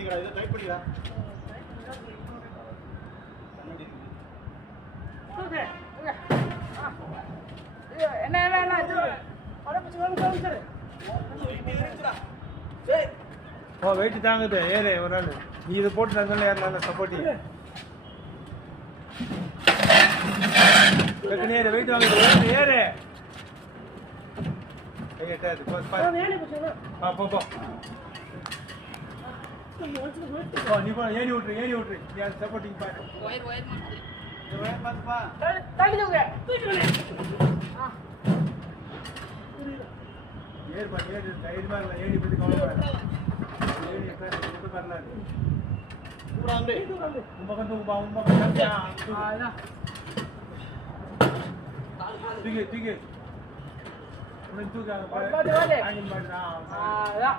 பண்ணிக்கடா இத tight பண்ணிடா okay என்ன இது அடப்பு வந்து சரி சரி ஓ வெயிட் தாங்குது ஏறு ஒரு நாள் நீ இதை போட்டு நான் ஏறலாம் சப்போர்ட்டி ஏறு வெயிட் வாங்குது ஏறு எட்டாது போ போ நீ போ ஏறி விட்டுரு நீ அது சப்போர்ட்டிங் பாரு ஒயர் பார்த்துப்பா தள்ளிடுங்க ஏறு பா ஏறு தைரியமா இல்ல ஏறி பத்தி கவலைப்படாத ஏறி எட்டு வரலாம் பூரா வந்து உம்மா தூக்கு உனக்கு தூக்கு அங்க பாரு ஆங்கில் மாட்டா